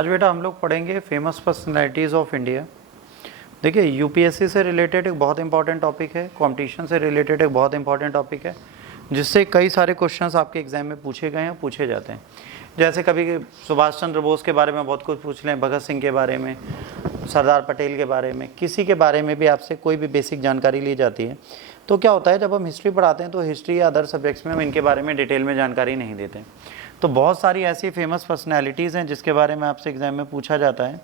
आज बेटा हम लोग पढ़ेंगे फेमस पर्सनैलिटीज़ ऑफ इंडिया। देखिए यूपीएससी से रिलेटेड एक बहुत इंपॉर्टेंट टॉपिक है, कंपटीशन से रिलेटेड एक बहुत इंपॉर्टेंट टॉपिक है, जिससे कई सारे क्वेश्चंस आपके एग्जाम में पूछे गए हैं, पूछे जाते हैं। जैसे कभी सुभाष चंद्र बोस के बारे में बहुत कुछ पूछ लें, भगत सिंह के बारे में, सरदार पटेल के बारे में, किसी के बारे में भी आपसे कोई भी बेसिक जानकारी ली जाती है। तो क्या होता है, जब हम हिस्ट्री पढ़ाते हैं तो हिस्ट्री या अदर सब्जेक्ट्स में हम इनके बारे में डिटेल में जानकारी नहीं देते। तो बहुत सारी ऐसी फेमस पर्सनैलिटीज़ हैं जिसके बारे में आपसे एग्जाम में पूछा जाता है,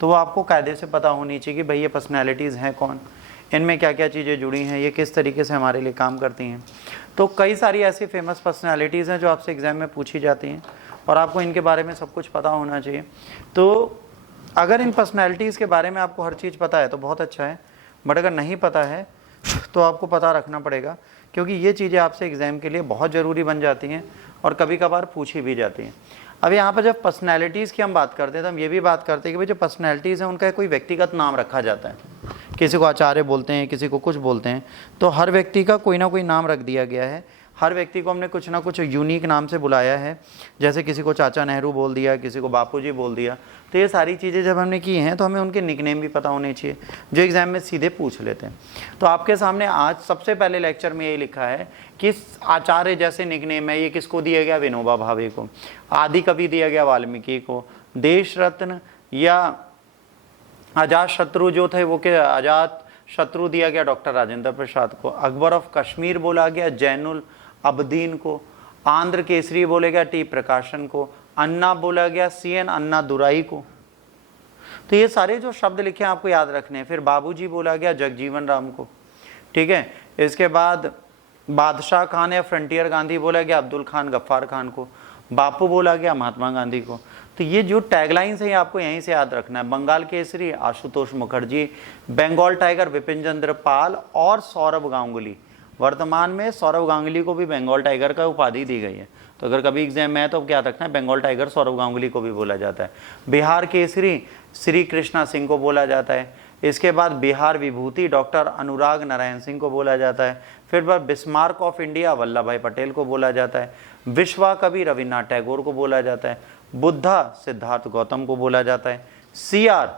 तो वो आपको कायदे से पता होनी चाहिए कि भाई ये पर्सनैलिटीज़ हैं कौन, इनमें क्या क्या चीज़ें जुड़ी हैं, ये किस तरीके से हमारे लिए काम करती हैं। तो कई सारी ऐसी फेमस पर्सनैलिटीज़ हैं जो आपसे एग्ज़ाम में पूछी जाती हैं और आपको इनके बारे में सब कुछ पता होना चाहिए। तो अगर इन पर्सनैलिटीज़ के बारे में आपको हर चीज़ पता है तो बहुत अच्छा है, बट अगर नहीं पता है तो आपको पता रखना पड़ेगा, क्योंकि ये चीज़ें आपसे एग्ज़ाम के लिए बहुत ज़रूरी बन जाती हैं और कभी कभार पूछी भी जाती हैं। अब यहाँ पर जब पर्सनैलिटीज़ की हम बात करते हैं तो हम ये भी बात करते हैं कि भाई जो पर्सनैलिटीज़ हैं उनका कोई व्यक्तिगत नाम रखा जाता है। किसी को आचार्य बोलते हैं, किसी को कुछ बोलते हैं, तो हर व्यक्ति का कोई ना कोई नाम रख दिया गया है। हर व्यक्ति को हमने कुछ ना कुछ यूनिक नाम से बुलाया है, जैसे किसी को चाचा नेहरू बोल दिया, किसी को बापूजी बोल दिया। तो ये सारी चीज़ें जब हमने की हैं तो हमें उनके निकनेम भी पता होने चाहिए, जो एग्ज़ाम में सीधे पूछ लेते हैं। तो आपके सामने आज सबसे पहले लेक्चर में यही लिखा है कि आचार्य जैसे निकनेम है, ये किसको दिया गया, विनोबा भावे को। आदि कवि दिया गया वाल्मीकि को। देश रत्न या अजात शत्रु जो थे वो के अजात शत्रु दिया गया डॉक्टर राजेंद्र प्रसाद को। अकबर ऑफ कश्मीर बोला गया जैनुल अबदीन को। आंध्र केसरी बोले गया टी प्रकाशन को। अन्ना बोला गया सीएन अन्ना दुराई को। तो ये सारे जो शब्द लिखे हैं आपको याद रखने हैं। फिर बाबूजी बोला गया जगजीवन राम को, ठीक है। इसके बाद बादशाह खान या फ्रंटियर गांधी बोला गया अब्दुल खान गफ्फार खान को। बापू बोला गया महात्मा गांधी को। तो ये जो टैगलाइंस है आपको यहीं से याद रखना है। बंगाल केसरी आशुतोष मुखर्जी, बंगाल टाइगर विपिन चंद्र पाल और सौरभ गांगुली। वर्तमान में सौरभ गांगुली को भी बंगाल टाइगर का उपाधि दी गई है, तो अगर कभी एग्जाम में है तो क्या रखना है, बंगाल टाइगर सौरभ गांगुली को भी बोला जाता है। बिहार केसरी श्री कृष्णा सिंह को बोला जाता है। इसके बाद बिहार विभूति डॉक्टर अनुराग नारायण सिंह को बोला जाता है। फिर बाद बिस्मार्क ऑफ इंडिया वल्लभ भाई पटेल को बोला जाता है। विश्वा कवि रविन्द्रनाथ टैगोर को बोला जाता है। बुद्धा सिद्धार्थ गौतम को बोला जाता है। सीआर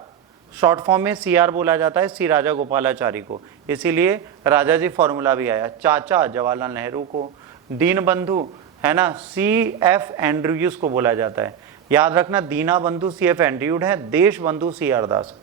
शॉर्ट फॉर्म में सीआर बोला जाता है सी राजा गोपालाचारी को, इसीलिए राजा जी फॉर्मूला भी आया। चाचा जवाहरलाल नेहरू को। दीन बंधु है ना CF एंड्रयूज को बोला जाता है। याद रखना दीना बंधु CF एंड्रयूड है, देश बंधु CR दास।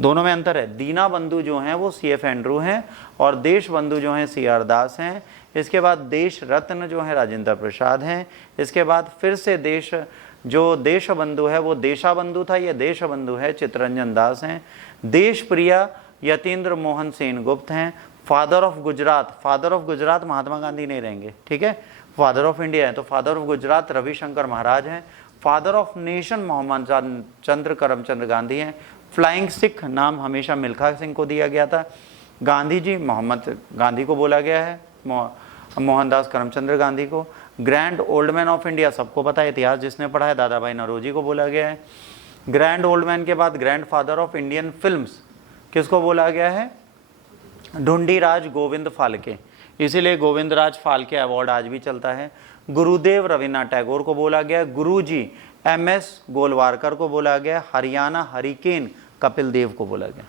दोनों में अंतर है। दीना बंधु जो हैं वो CF एंड्रू हैं और देश बंधु जो हैं CR दास हैं। इसके बाद देश रत्न जो है राजेंद्र प्रसाद हैं। इसके बाद फिर से जो देश बंधु है वो देशा बंधु था, ये देश बंधु है चित्तरंजन दास हैं। देश प्रिया यतीन्द्र मोहन सेन गुप्त हैं। फादर ऑफ गुजरात महात्मा गांधी नहीं रहेंगे, ठीक है। फादर ऑफ इंडिया है तो फादर ऑफ गुजरात रविशंकर महाराज हैं। फादर ऑफ नेशन मोहम्मद चंद्र करमचंद गांधी हैं। फ्लाइंग सिख नाम हमेशा मिल्खा सिंह को दिया गया था। गांधी जी मोहम्मद गांधी को बोला गया है, मोहनदास करमचंद्र गांधी को। Grand old man of India सबको पता है, इतिहास जिसने पढ़ा है, दादा भाई नौरोजी को बोला गया है। ग्रैंड ओल्ड मैन के बाद grand father of Indian films किसको बोला गया है, ढूंढीराज गोविंद फाल्के, इसीलिए गोविंदराज फाल्के अवार्ड आज भी चलता है। गुरुदेव रविन्द्रनाथ टैगोर को बोला गया। गुरुजी MS गोलवारकर को बोला गया। हरियाणा हरिकेन कपिल देव को बोला गया,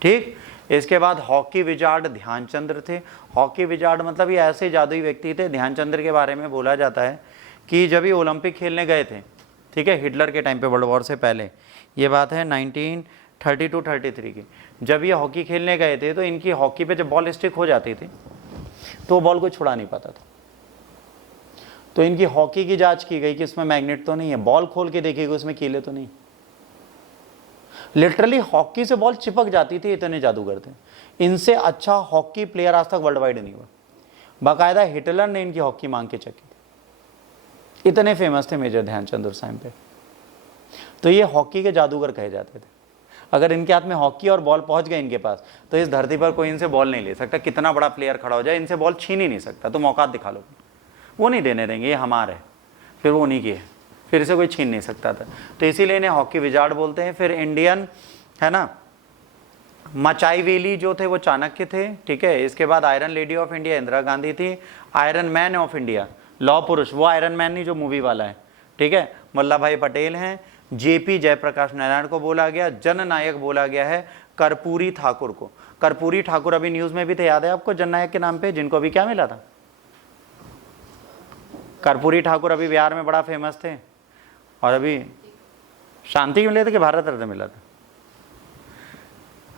ठीक। इसके बाद हॉकी विजार्ड ध्यानचंद्र थे। हॉकी विजार्ड मतलब ये ऐसे जादुई व्यक्ति थे। ध्यानचंद्र के बारे में बोला जाता है कि जब ये ओलंपिक खेलने गए थे, ठीक है, हिटलर के टाइम पे, वर्ल्ड वॉर से पहले, ये बात है 1932-33 की, जब ये हॉकी खेलने गए थे तो इनकी हॉकी पे जब बॉल स्टिक हो जाती थी तो वो बॉल को छुड़ा नहीं पाता था। तो इनकी हॉकी की जांच की गई कि इसमें मैग्नेट तो नहीं है। बॉल खोल के देखी गई उसमें कीले तो नहीं। लिटरली हॉकी से बॉल चिपक जाती थी, इतने जादूगर थे। इनसे अच्छा हॉकी प्लेयर आज तक वर्ल्ड वाइड नहीं हुआ। बाकायदा हिटलर ने इनकी हॉकी मांग के चकी थी, इतने फेमस थे मेजर ध्यानचंद उस टाइम पे। तो ये हॉकी के जादूगर कहे जाते थे। अगर इनके हाथ में हॉकी और बॉल पहुंच गए इनके पास तो इस धरती पर कोई इनसे बॉल नहीं ले सकता। कितना बड़ा प्लेयर खड़ा हो जाए इनसे बॉल छीन ही नहीं सकता। तो मौका दिखा लो, वो नहीं देने देंगे, ये हमारा है, फिर वो उन्हीं की है, फिर इसे कोई छीन नहीं सकता था। तो इसीलिए इन्हें हॉकी विजार्ड बोलते हैं। फिर इंडियन है ना मचाईवेली जो थे वो चाणक्य थे, ठीक है। इसके बाद iron lady of India Indira Gandhi थी। आयरन मैन ऑफ इंडिया लौह पुरुष, वो आयरन मैन नहीं जो मूवी वाला है, ठीक है, वल्लभ भाई पटेल हैं। जेपी जयप्रकाश नारायण को बोला गया, जननायक बोला गया है कर्पूरी ठाकुर को। कर्पूरी ठाकुर अभी न्यूज में भी थे, याद है आपको, जननायक के नाम पे, जिनको अभी क्या मिला था? कर्पूरी ठाकुर अभी बिहार में बड़ा फेमस थे, और अभी शांति मिले थे कि भारत रत्न मिला था?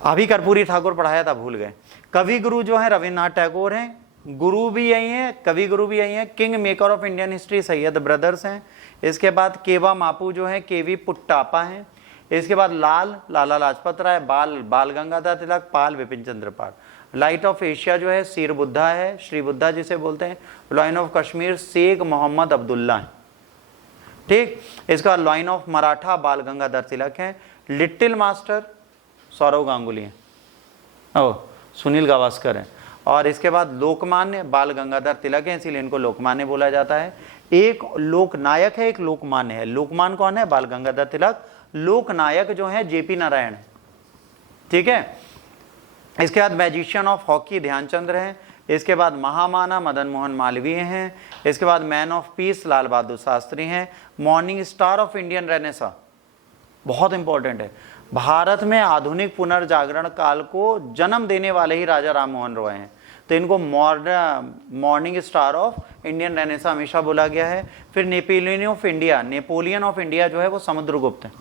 अभी कर्पूरी ठाकुर पढ़ाया था, भूल गए। कवि गुरु जो है रविन्द्रनाथ टैगोर हैं, गुरु भी यही हैं, कवि गुरु भी यही हैं। King maker of Indian history Syed brothers हैं। इसके बाद केवा मापू जो है केवी पुट्टापा हैं। इसके बाद लाला लाजपत राय, बाल गंगाधर तिलक, पाल Vipin Chandra Pal. Light of Asia जो है सिर बुद्धा है, श्री बुद्धा जिसे बोलते हैं। लाइन ऑफ कश्मीर शेख मोहम्मद अब्दुल्ला है, ठीक। इसके बाद लाइन ऑफ मराठा बाल गंगाधर तिलक है। लिटिल मास्टर सौरव गांगुली हैं, सुनील गावस्कर हैं। और इसके बाद लोकमान्य बाल गंगाधर तिलक हैं, इसीलिए इनको लोकमान्य बोला जाता है। एक लोकनायक है, एक लोकमान्य है। लोकमान कौन है? बाल गंगाधर तिलक। लोकनायक जो है जेपी नारायण, ठीक है। इसके बाद मैजिशियन ऑफ हॉकी ध्यानचंद्र हैं। इसके बाद महामाना मदन मोहन मालवीय हैं। इसके बाद मैन ऑफ पीस लाल बहादुर शास्त्री हैं। Morning star of Indian Renaissance, बहुत इंपॉर्टेंट है, भारत में आधुनिक पुनर्जागरण काल को जन्म देने वाले ही राजा राम मोहन रॉय हैं, तो इनको morning star of Indian Renaissance हमेशा बोला गया है। फिर नेपोलियन ऑफ इंडिया जो है वो समुद्रगुप्त है।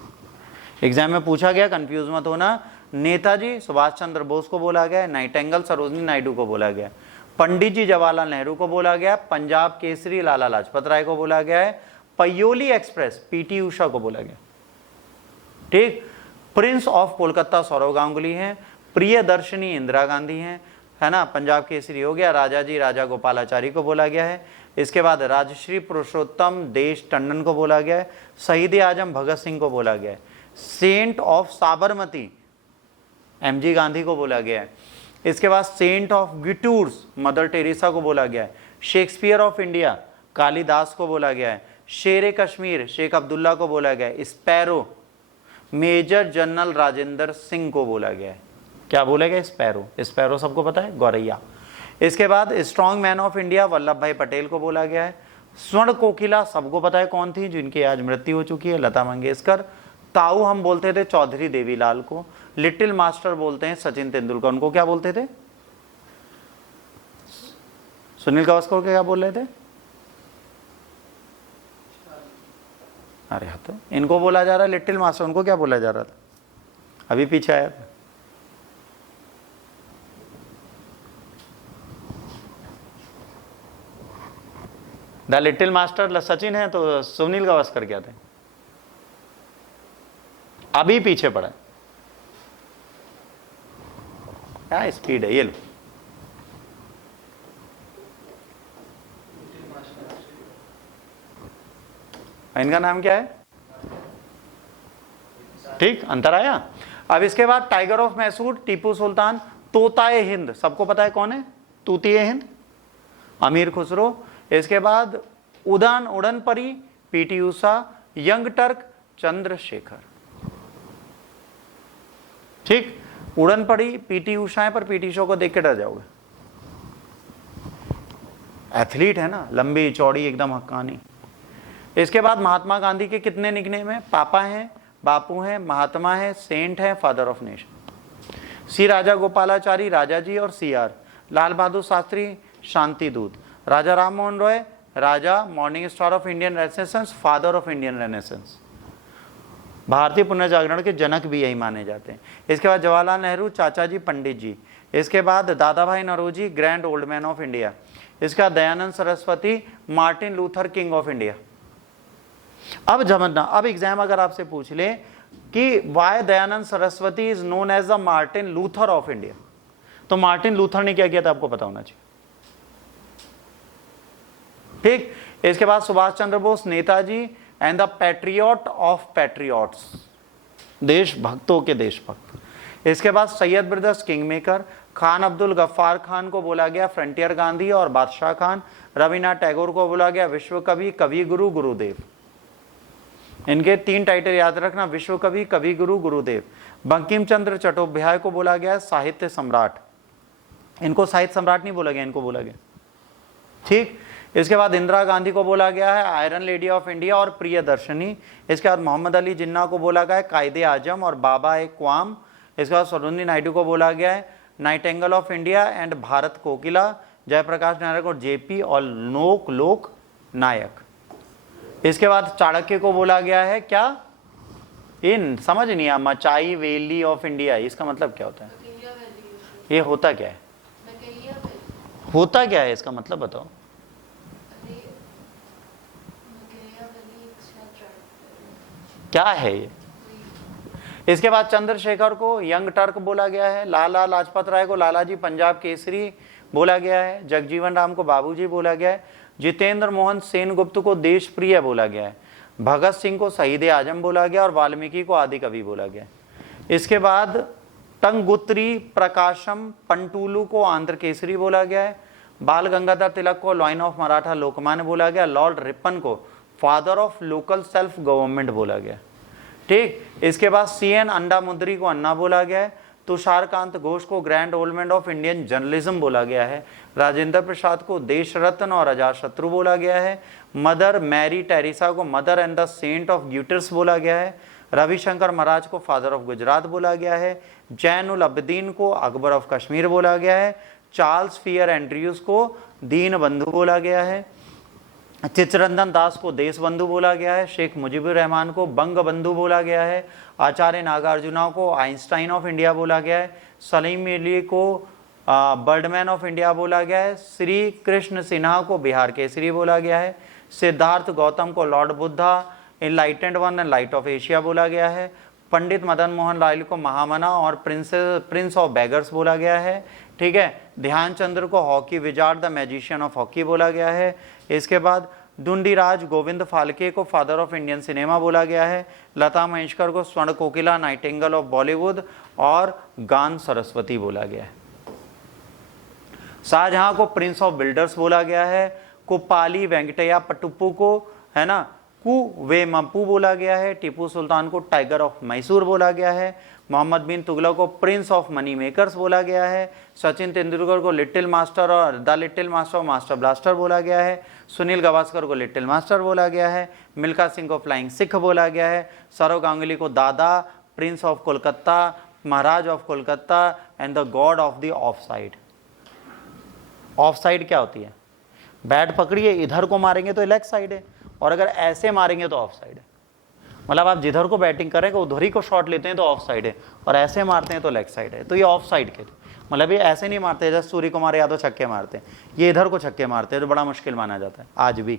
एग्जाम में पूछा गया, कंफ्यूज मत होना। नेताजी सुभाष चंद्र बोस को बोला गया है। नाइटेंगल सरोजनी नायडू को बोला गया है। पंडित जी जवाहरलाल नेहरू को बोला गया। पंजाब केसरी लाला लाजपत राय को बोला गया है। पयोली एक्सप्रेस पीटी उषा को बोला गया, ठीक। प्रिंस ऑफ कोलकाता सौरव गांगुली हैं। प्रियदर्शनी इंदिरा गांधी हैं, है ना, पंजाब केसरी हो गया। राजा जी राजा गोपालाचारी को बोला गया है। इसके बाद राजश्री पुरुषोत्तम देश टंडन को बोला गया है। शहीद आजम भगत सिंह को बोला गया है। सेंट ऑफ साबरमती एमजी गांधी को बोला गया है। इसके बाद saint of gutters Mother Teresa को बोला गया है। शेक्सपियर ऑफ इंडिया कालिदास को बोला गया है। शेर कश्मीर शेख अब्दुल्ला को बोला गया है। Sparrow Major General Rajendra Singh को बोला गया है। क्या बोला गया? स्पैरो। स्पैरो सबको पता है, गौरैया। इसके बाद strong man of India Vallabh भाई पटेल को बोला गया है। स्वर्ण कोकिला सबको पता है कौन थी, जिनकी आज मृत्यु हो चुकी है, लता मंगेशकर। ताऊ हम बोलते थे चौधरी देवीलाल को। लिटिल मास्टर बोलते हैं सचिन तेंदुलकर, उनको क्या बोलते थे? सुनील गावस्कर को क्या बोल रहे थे? अरे हाँ, तो इनको बोला जा रहा है लिटिल मास्टर, उनको क्या बोला जा रहा था? अभी पीछे आया था। द लिटिल मास्टर सचिन है, तो सुनील गावस्कर क्या थे? अभी पीछे पड़ा। क्या स्पीड है, ये लो। इनका नाम क्या है? ठीक, अंतर आया। अब इसके बाद टाइगर ऑफ मैसूर टीपू सुल्तान। तोताए हिंद सबको पता है कौन है? तूतीए हिंद अमीर खुसरो। इसके बाद उड़न परी PT Usha. Young Turk Chandrashekhar, ठीक। उड़न पड़ी पीटी उषा है, पर पीटी उषा को देख के डर जाओगे, एथलीट है ना, लंबी चौड़ी एकदम हक्कानी। इसके बाद महात्मा गांधी के कितने निकनेम है? पापा हैं, बापू हैं, महात्मा है, सेंट है, father of nation. C Rajagopalachari Rajaji और सीआर। लाल बहादुर शास्त्री शांति दूत। Raja Ram Mohan Roy Raja, morning star of Indian renaissance, father of Indian renaissance. भारतीय पुनर्जागरण के जनक भी यही माने जाते हैं। इसके बाद जवाहरलाल नेहरू चाचा जी पंडित जी। इसके बाद Dadabhai Naoroji grand old man of India. इसका Dayanand Saraswati Martin Luther king of India. अब समझना, अब एग्जाम अगर आपसे पूछ ले कि why Dayanand Saraswati is known as the Martin Luther of India, तो मार्टिन लूथर ने क्या किया था आपको पता होना चाहिए, ठीक। इसके बाद Subhash Chandra Bose Netaji and the patriot of patriots, देशभक्तों के देशभक्त। इसके बाद Syed brothers king maker. Khan Abdul Ghaffar Khan को बोला गया फ्रंटियर गांधी और बादशाह खान। रविन्द्रनाथ टैगोर को बोला गया विश्व कवि, कवि गुरु, गुरुदेव। इनके 3 टाइटल याद रखना, विश्व कवि, कवि गुरु, गुरुदेव। बंकिम चंद्र चट्टोपाध्याय को बोला गया साहित्य सम्राट। इनको साहित्य सम्राट नहीं बोला गया, इनको बोला गया, ठीक। इसके बाद इंदिरा गांधी को बोला गया है आयरन लेडी ऑफ इंडिया और प्रियदर्शनी। इसके बाद मोहम्मद अली जिन्ना को बोला गया है कायदे आजम और बाबा ए क्वाम। इसके बाद सरोजिनी नायडू को बोला गया है nightingale of India and Bharat Kokila. Jayaprakash Narayan को जेपी और लोक नायक। इसके बाद चाणक्य को बोला गया है क्या, इन समझ नहीं आया, मचाई वैली ऑफ इंडिया, इसका मतलब क्या होता है, ये होता क्या है, होता क्या है इसका मतलब बताओ। क्या है ये। इसके बाद चंद्रशेखर को यंग टर्क बोला गया है। लाला लाजपत राय को लालाजी पंजाब केसरी बोला गया है। जगजीवन राम को बाबूजी बोला गया है। जितेंद्र मोहन सेनगुप्त को देश प्रिय बोला गया है। भगत सिंह को शहीद आजम बोला गया और वाल्मीकि को आदि कवि बोला गया। इसके बाद टंगुत्री प्रकाशम पंटुलू को आंध्र केसरी बोला गया है। बाल गंगाधर तिलक को लाइन ऑफ मराठा लोकमान्य बोला गया। लॉर्ड रिपन को father of local self government बोला गया। ठीक, इसके बाद सीएन अंडामुद्री को अन्ना बोला गया है। तुषारकांत घोष को grand Oldman of Indian journalism बोला गया है। राजेंद्र प्रसाद को देश रत्न और अजातशत्रु बोला गया है। मदर मैरी टेरेसा को mother and the saint of gutters बोला गया है। रविशंकर महाराज को फादर ऑफ गुजरात बोला गया है। जैनुल अब्दीन को अकबर ऑफ कश्मीर बोला गया है। चार्ल्स फियर एंड्रयूज को दीन बंधु बोला गया है। चित्तरंजन दास को देश बंधु बोला गया है। शेख मुजीबुर रहमान को बंग बंधु बोला गया है। आचार्य नागार्जुना को आइंस्टाइन ऑफ इंडिया बोला गया है। सलीम अली को बर्डमैन ऑफ इंडिया बोला गया है। श्री कृष्ण सिन्हा को बिहार केसरी बोला गया है। सिद्धार्थ गौतम को Lord Buddha enlightened one and light of Asia बोला गया है। पंडित मदन मोहन लाल को महामना और प्रिंस ऑफ बेगर्स बोला गया है। ठीक है, ध्यानचंद्र को hockey wizard the magician of hockey बोला गया है। इसके बाद डुंडीराज गोविंद फाल्के को फादर ऑफ इंडियन सिनेमा बोला गया है। लता मंगेशकर को स्वर्ण कोकिला नाइटिंगेल ऑफ बॉलीवुड और गान सरस्वती बोला गया है। शाहजहां को प्रिंस ऑफ बिल्डर्स बोला गया है। कुपाली वेंकटैया पट्टुप्पू को है ना कुवेमप्पू बोला गया है। टीपू सुल्तान को टाइगर ऑफ मैसूर बोला गया है। मोहम्मद बिन तुगलक को प्रिंस ऑफ मनी मेकर्स बोला गया है। सचिन तेंदुलकर को लिटिल मास्टर और the little master of master blaster बोला गया है। सुनील गावस्कर को लिटिल मास्टर बोला गया है। मिल्खा सिंह को फ्लाइंग सिख बोला गया है। सौरव गांगुली को दादा, Prince of Kolkata, Maharaj of Kolkata and the God of the of side. Of side क्या होती है, बैट पकड़िए, इधर को मारेंगे तो लेग साइड है और अगर ऐसे मारेंगे तो ऑफ साइड है। मतलब आप जिधर को बैटिंग करेंगे उधर ही को शॉट लेते हैं तो ऑफ साइड है और ऐसे मारते हैं तो लेग साइड है। तो ये ऑफ साइड के थे, मतलब ये ऐसे नहीं मारते जैसे सूर्य कुमार यादव छक्के मारते हैं, ये इधर को छक्के मारते हैं तो बड़ा मुश्किल माना जाता है। आज भी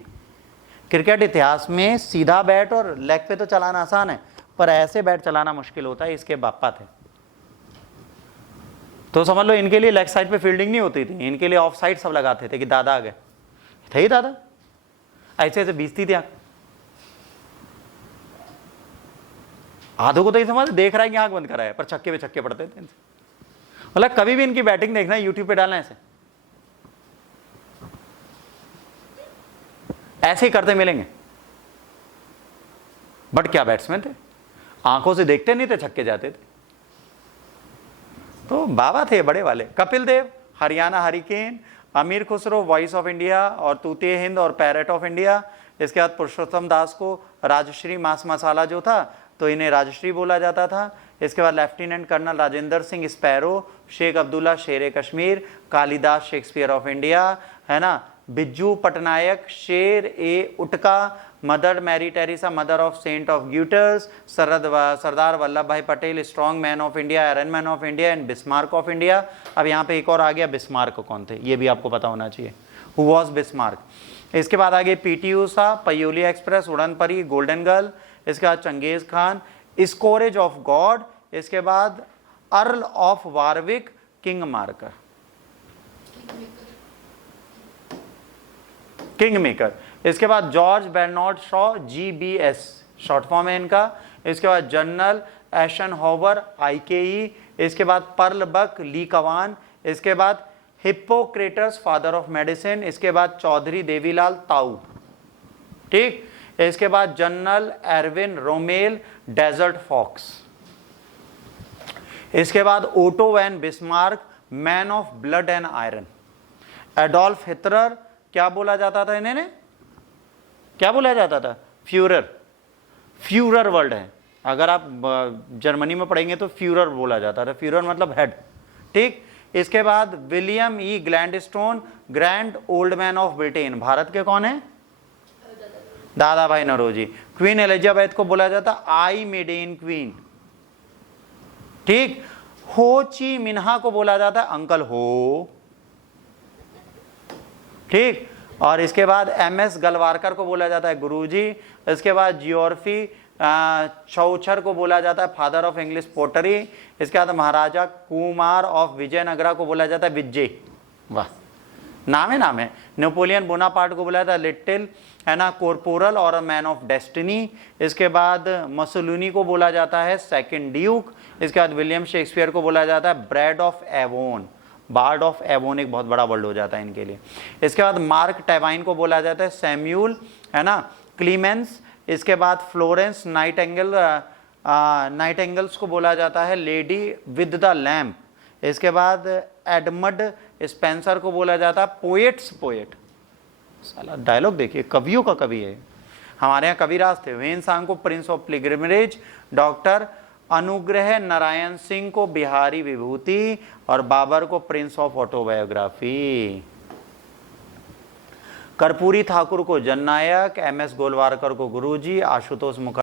क्रिकेट इतिहास में सीधा बैट और लेग पे तो चलाना आसान है पर ऐसे बैट चलाना मुश्किल होता है। इसके बापा थे तो समझ लो इनके लिए लेग साइड पे फील्डिंग नहीं होती थी, इनके लिए ऑफ साइड सब लगाते थे कि दादा आ गए थे ही, दादा ऐसे ऐसे बीजती थी आंख। आधों को तो ये समझ देख रहा है कि आंख बंद करा है पर छक्के पे छक्के पड़ते थे। मतलब कभी भी इनकी बैटिंग देखना है, यूट्यूब पे डालना ऐसे ऐसे ही करते मिलेंगे। बट क्या बैट्समैन थे, आंखों से देखते नहीं थे, छक्के जाते थे। तो बाबा थे बड़े वाले। कपिल देव हरियाणा हरिकेन, अमीर खुसरो वॉइस ऑफ इंडिया और तूतिए हिंद और पैरेट ऑफ इंडिया। इसके बाद पुरुषोत्तम दास को राजश्री मांस मसाला जो था तो इन्हें राजश्री बोला जाता था। इसके बाद lieutenant colonel Rajendra Singh sparrow, Sheikh Abdullah Sher Kashmir, Kalidas Shakespeare of India है ना, बिज्जू पटनायक शेर ए Utkal, mother Mary Teresa mother of saint of gutters, Sardar Vallabhbhai Patel strong man of India, iron man of India and Bismarck of India. अब यहाँ पे एक और आ गया, बिस्मार्क कौन थे ये भी आपको पता होना चाहिए, हु वॉज बिस्मार्क। इसके बाद आगे पीटी ऊषा, पयोली एक्सप्रेस, उड़न परी, गोल्डन गर्ल। इसके बाद चंगेज खान, स्कोरेज ऑफ गॉड। इसके बाद earl of वारविक, king marker, king maker. इसके बाद George Bernard Shaw, GBS short form है इनका। इसके बाद जनरल एशन होवर, IKE। इसके बाद पर्ल बक, ली कवान। इसके बाद हिप्पोक्रेटस फादर ऑफ मेडिसिन। इसके बाद चौधरी देवीलाल ताऊ। ठीक, इसके बाद general Erwin Rommel, desert fox. इसके बाद Otto von Bismarck, man of blood and iron. Adolf Hitler, क्या बोला जाता था इन्हें, क्या बोला जाता था? फ्यूरर। फ्यूरर वर्ड है, अगर आप जर्मनी में पढ़ेंगे तो फ्यूरर बोला जाता था, फ्यूरर मतलब हेड, ठीक। इसके बाद William E Gladstone, grand old man of Britain, Bharat के कौन है? दादा भाई नौरोजी। क्वीन एलिजाबेथ को बोला जाता आई मेडेन क्वीन, ठीक। हो ची मिन्हा को बोला जाता अंकल हो, ठीक। और इसके बाद एम.एस. गलवारकर को बोला जाता है गुरुजी। इसके बाद जियोर्फी चौछर को बोला जाता है फादर ऑफ इंग्लिश पोटरी। इसके बाद महाराजा कुमार ऑफ विजयनगरा को बोला जाता है विजय, वाह नाम है। नेपोलियन बोनापार्ट को बोला जाता है लिटिल, है ना, कॉर्पोरल और मैन ऑफ डेस्टिनी। इसके बाद मसोलिनी को बोला जाता है सेकंड ड्यूक। इसके बाद विलियम शेक्सपियर को बोला जाता है bard of Avon, bard of Avon एक बहुत बड़ा वर्ड हो जाता है इनके लिए। इसके बाद मार्क टैवाइन को बोला जाता है सैम्यूल, है ना, क्लीमेंस। इसके बाद फ्लोरेंस नाइटेंगल्स को बोला जाता है लेडी विद द लैम्प। इसके बाद एडमंड स्पेंसर को बोला जाता है पोएट्स पोएट। साला डायलॉग देखिए, कवियों का कवि है। हमारे यहाँ कविराज थे। वेन सांग को Prince of pilgrimage, doctor Anugrah Narayan Singh को बिहारी विभूति और बाबर को Prince of autobiography. Karpoori Thakur को जननायक, एम.एस. गोलवारकर को गुरुजी, आशुतोष मुखर्जी